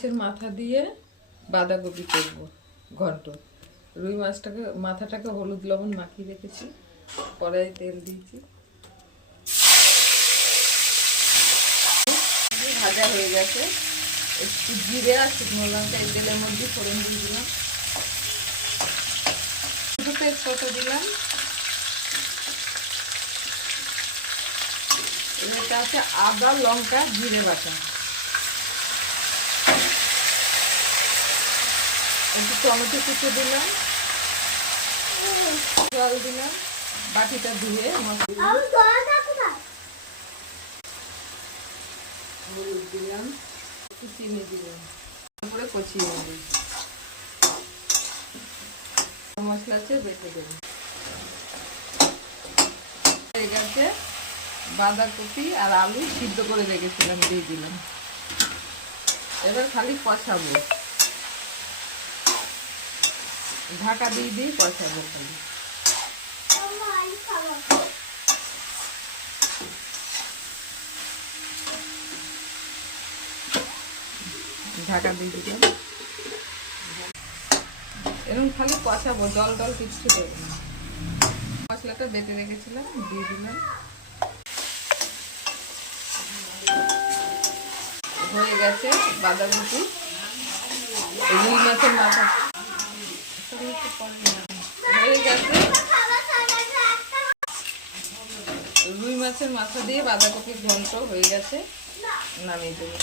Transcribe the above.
মাছের মাথা দিয়ে বাঁধাকপি করবো ঘন্ট। রুই মাছটাকে মাথাটাকে হলুদ লবণ মাখিয়ে রেখেছি, কড়াই তেল দিয়েছি, ভাজা হয়ে গেছে। একটু জিরে আর শুকনো লঙ্কা এই তেলের মধ্যে ফোড়ন দিয়ে দিলাম, তেজপাতা দিলাম। এটা আছে আদা লঙ্কা জিরে বাটা, একটু টমেটো কুচো দিলাম, জল দিলাম, বাটিটা ধুয়ে হলুদ দিলাম, একটু চিনি দিলাম, তারপরে কচিয়ে নেব। মশলা আছে বেটে দেব। হয়ে গেছে, বাঁধাকপি আর আলু সিদ্ধ করে রেখেছিলাম দিয়ে দিলাম। এবার খালি কষাবো, ঢাকা দিয়ে দিয়ে কষাবো খালি। ঢাকা দিয়ে দিলাম, এরকম খালি কষাবো, জল টল কিচ্ছু দেবো না। মশলাটা বেটে রেখেছিলাম দিয়ে দিলাম। হয়ে গেছে বাঁধাকপি রুই মাছের মাথা হয়ে গেছে, রুই মাছের মাথা দিয়ে বাঁধাকপির ঘন্ট হয়ে গেছে, নামিয়ে দেবো।